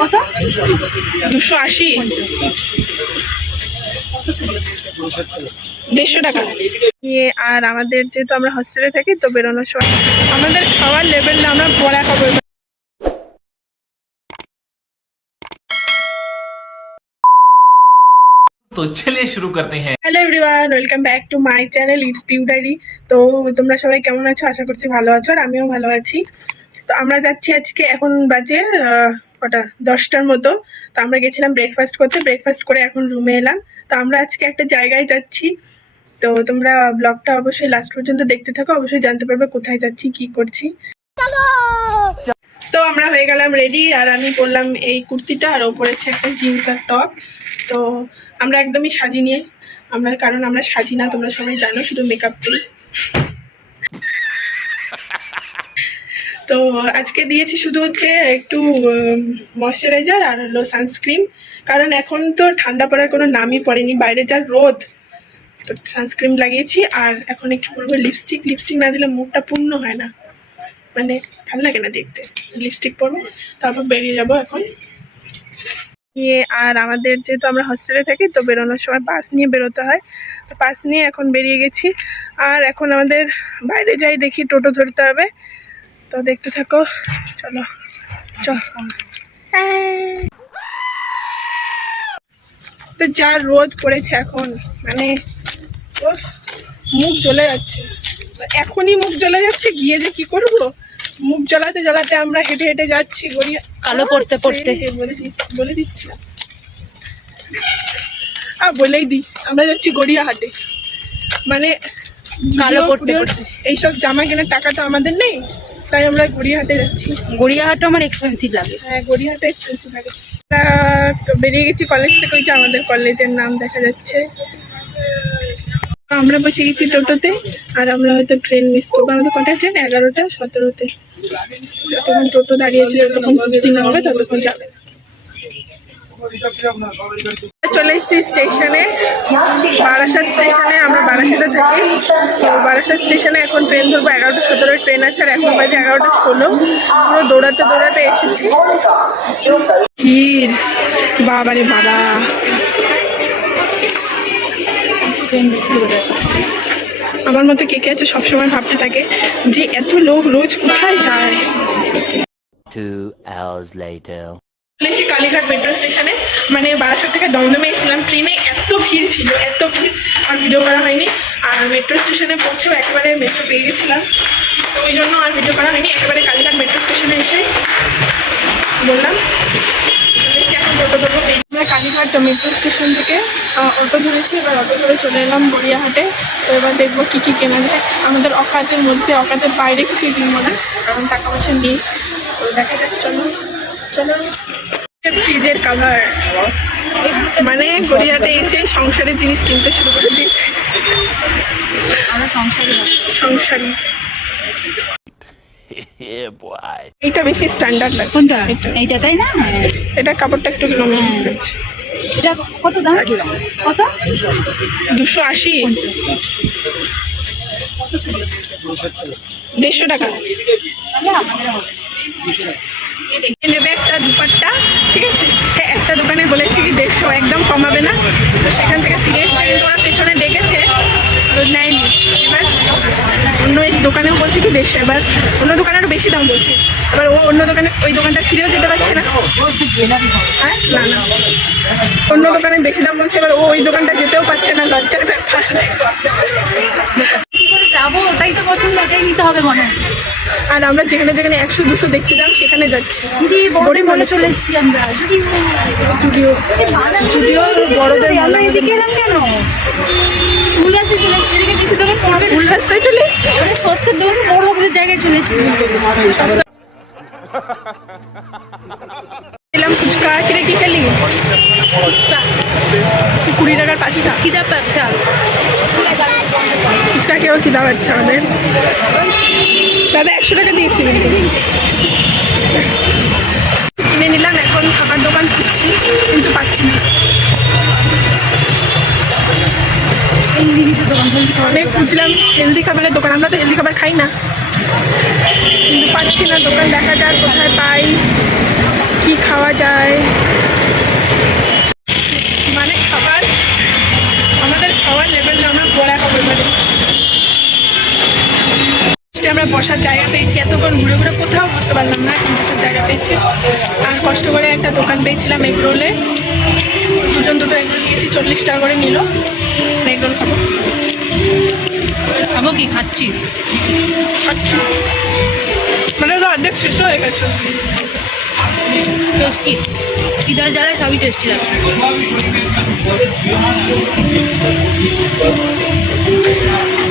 কত? 280, 150 টাকা। আর আমাদের যেহেতু আমরা হস্টেলে থাকি তো বেরোনোর সময় আমাদের খাওয়ার লেভেল না, আমরা বড়া খাবো। तो चलिए शुरू करते हैं। Hello everyone, welcome back to my channel it's Piu diary. তো তোমরা সবাই কেমন আছো? আশা করছি ভালো আছো, আর আমিও ভালো আছি। তো আমরা যাচ্ছি আজকে, এখন বাজে কটা, 10টার মতো। তো আমরা গেছিলাম ব্রেকফাস্ট করতে, ব্রেকফাস্ট করে এখন রুমে এলাম। তো আমরা আজকে একটা জায়গায় যাচ্ছি, তো তোমরা ব্লগটা অবশ্যই লাস্ট পর্যন্ত দেখতে থাকো, অবশ্যই জানতে পারবে কোথায় যাচ্ছি, কি করছি। তো আমরা হয়ে গেলাম রেডি, আর আমি পরলাম এই কুর্তিটা, আর ও পরেছে একটা জিন্স আর টপ। তো আমরা একদমই সাজি নিয়ে কারণ আমরা সাজি না, তোমরা সবাই জানো, শুধু মেকআপ করি। তো আজকে দিয়েছি শুধু হচ্ছে একটু ময়শ্চারাইজার আর হলো সানস্ক্রিন, কারণ এখন তো ঠান্ডা পড়ার কোনো নামই পড়েনি, বাইরে যা রোদ। তো সানস্ক্রিন লাগিয়েছি, আর এখন একটু পরবো লিপস্টিক। লিপস্টিক না দিলে মুখটা পূর্ণ হয় না, মানে ভালো লাগে না দেখতে। লিপস্টিক পরবো, তারপর বেরিয়ে যাবো এখন। আর আমাদের যেহেতু আমরা হস্টেলে থাকি তো বেরোনোর সময় বাস নিয়ে বেরোতে হয়, তো বাস নিয়ে এখন বেরিয়ে গেছি। আর এখন আমাদের বাইরে যাই, দেখি টোটো ধরতে হবে। তো দেখতে থাকো, চলো চল। তো যা রোদ পড়েছে এখন, মানে মুখ জ্বলে যাচ্ছে। এখনই মুখ জ্বলে যাচ্ছে, গিয়ে যে কি করবো। মুখ জ্বলাতে জ্বলাতে আমরা হেঁটে হেঁটে যাচ্ছি, গড়িয়া কালো পড়তে পড়তে বলে দিচ্ছি না, বলেই দিই, আমরা যাচ্ছি গড়িয়াহাটে। মানে কালো পড়তে পড়তে এইসব জামা কেনার টাকা তো আমাদের নেই, তাই আমরা গড়িয়াহাটে যাচ্ছি। গড়িয়াহাট আমার এক্সপেন্সিভ লাগে। হ্যাঁ, গড়িয়াহাটে এক্সপেন্সিভ লাগে। বেরিয়ে গেছি কলেজ থেকে, ওই যে আমাদের কলেজের নাম দেখা যাচ্ছে। আমরা বসে গেছি টোটোতে, আর আমরা হয়তো ট্রেন মিস করবো। আমাদের কটায় ট্রেন? 11টা 17-তে। যতক্ষণ টোটো দাঁড়িয়েছে, যতক্ষণ কুর্তি না হবে ততক্ষণ যাবে। চলে এসেছি স্টেশনে, বারাসাত স্টেশনে। আমরা বারাসাতে থাকি, তো বারাসাত স্টেশনে এখন ট্রেন ধরবো। 11টা 17 ট্রেন আছে, আর এখন বাজে 11টা 16। পুরো দৌড়াতে দৌড়াতে এসেছি। ভিড়, বাবারে বাবা। আমার মতো কে কে আছে সবসময় ভাবতে থাকে যে এত লোক রোজ কোথায় যায়। 2 hours later. এসে কালীঘাট মেট্রো স্টেশনে, মানে বারাসাত থেকে দমদমে এসেছিলাম ট্রেনে। এত ভিড় ছিল, এত ভিড়, আর ভিডিও করা হয়নি। আর মেট্রো স্টেশনে পৌঁছেও একেবারে মেট্রো পেয়ে গেছিলাম, তো ওই জন্য আর ভিডিও করা হয়নি। একেবারে কালীঘাট মেট্রো স্টেশনে এসে বললাম এখন টোটো ধরবো। আমরা কালীঘাট মেট্রো স্টেশন থেকে অটো ধরেছি, এবার অটো ধরে চলে এলাম গড়িয়াহাটে। তো এবার দেখবো কী কী কেনা যায়। আমাদের অকাতের মধ্যে, অকাতের বাইরে কিছুই কিনবো না, কারণ টাকা পয়সা নেই। তো দেখা যাক, চলো চলো। ফ্রিজের কাভার, মানে গড়িয়াহাটে এসে সংসারের জিনিস কিনতে শুরু করে দিয়েছে। আমরা সংসারী এইটা বেশি স্ট্যান্ডার্ড লাগছে। কোনটা? এইটা, তাই না? এটা কাপড়টা একটু নরম লাগছে। এটা কত দাম? কত? 280, 150 টাকা। নেবে একটা দুপাট্টা, ঠিক আছে। হ্যাঁ, একটা দোকানে বলেছি কি 150, একদম কমাবে না। তো সেখান থেকে ফিরে এসে কিন্তু ওরা পেছনে ডেকেছে, তো নেয়নি। এবার অন্য দোকানেও বলছে কি 150, এবার অন্য দোকানে আরও বেশি দাম বলছে। এবার ও অন্য দোকানে, ওই দোকানটা ফিরেও যেতে পারছে না। হ্যাঁ, না না, অন্য দোকানে বেশি দাম বলছে, এবার ও ওই দোকানটা যেতেও পারছে না, লজ্জার ব্যাপার। কি করে যাবো? ওটাই তো পছন্দ, ওটাই নিতে হবে মনে হয়। আর আমরা যেখানে যেখানে 100-200 দেখছিলাম সেখানে যাচ্ছি। বড়দের মলে চলে এসেছি আমরা। জুডিও, জুডিও বড়দের মল। এদিকে এলাম কেন? ভুল রাস্তায় চলে এসেছি, এদিকে কিছু দোকান পড়বে। ভুল রাস্তায় চলে এসছি, ওদের সস্তার দোকান বড় লোকদের জায়গায় চলে এসেছি। এলাম ফুচকা। কিরে কি খেলি? ফুচকা 20 টাকার 5টা। খিদা পাচ্ছা? ফুচকা খেয়েও খিদা পাচ্ছে আমাদের। দাদা 100 টাকা দিয়েছি, কিনে নিলাম। এখন খাবার দোকান খুঁজছি, কিন্তু পাচ্ছি না। জিনিসের দোকান, অনেক খুঁজলাম হেলদি খাবারের দোকান, আমরা তো হেলদি খাবার খাই না, কিন্তু পাচ্ছি না দোকান। দেখা যাক কোথায় পাই, কি খাওয়া চাই। মানে খাবার, আমাদের খাওয়ার লেভেলটা আমরা বড়া খাবার মানে আমরা বসার জায়গা পেয়েছি। এতক্ষণ ঘুরে ঘুরে কোথাও বসতে পারলাম না, এখন বসার জায়গা পেয়েছি। আর কষ্ট করে একটা দোকান পেয়েছিলাম এগ রোলে, দুটো এগ রোল নিয়েছি, 40 টাকা করে নিল। এগ রোল খাবো। খাবো কি? খাচ্ছি। আচ্ছা, মানে তো অর্ধেক শেষ হয়ে গেছে। টেস্টি, খিদার জ্বালায় সবই টেস্টি লাগে।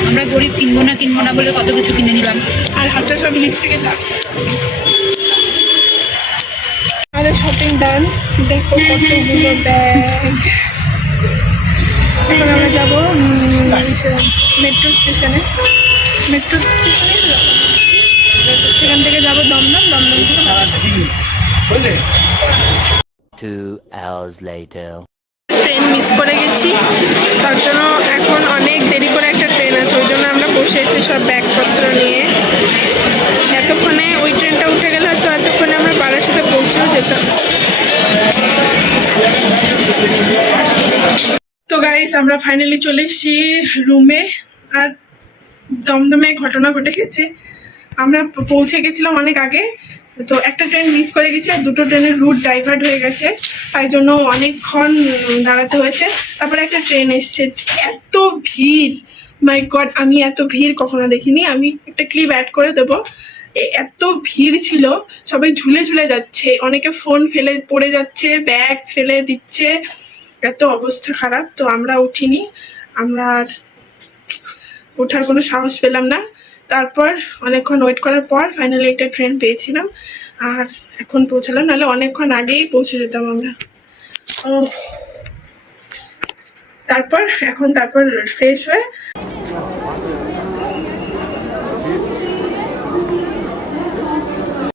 আমরা গরিব, কিনবো না বলে কত কিছু কিনে নিলাম। আর হাতে সব লিপস্টিকের দাগ। আমাদের শপিং ডান। দেখো কতগুলো ব্যাগ। এখন আমরা যাবো মেট্রো স্টেশনে। সেখান থেকে যাবো দমদম থেকে Barasat. 2 hours later. Train miss করে গেছি, তার জন্য এখন অনেক দেরি করে একটা ট্রেন আছে, ওই জন্য আমরা বসে আছি সব ব্যাগপত্র নিয়ে। এতক্ষণে ওই ট্রেনটা উঠে গেলে হয়তো এতক্ষণে আমরা বারাসাতে পৌঁছেও যেতাম। তো গাইস, আমরা ফাইনালি চলে এসেছি রুমে। আর দমদমে ঘটনা ঘটে গেছে, আমরা পৌঁছে গেছিলাম অনেক আগে, তো একটা ট্রেন মিস করে গেছি আর দুটো ট্রেনের রুট ডাইভার্ট হয়ে গেছে, তাই জন্য অনেকক্ষণ দাঁড়াতে হয়েছে। তারপরে একটা ট্রেন এসছে, এত ভিড়, মাই গড, আমি এত ভিড় কখনো দেখিনি। আমি একটা ক্লিপ অ্যাড করে দেবো। এত ভিড় ছিল, সবাই ঝুলে ঝুলে যাচ্ছে, অনেকে ফোন ফেলে পড়ে যাচ্ছে, ব্যাগ ফেলে দিচ্ছে, এত অবস্থা খারাপ। তো আমরা উঠিনি, আমরা আর ওঠার কোনো সাহস পেলাম না। তারপর অনেকক্ষণ ওয়েট করার পর ফাইনালি একটা ট্রেন পেয়েছিলাম আর এখন পৌঁছালাম, নাহলে অনেকক্ষণ আগেই পৌঁছে যেতাম আমরা। ও তারপর ফ্রেশ হয়ে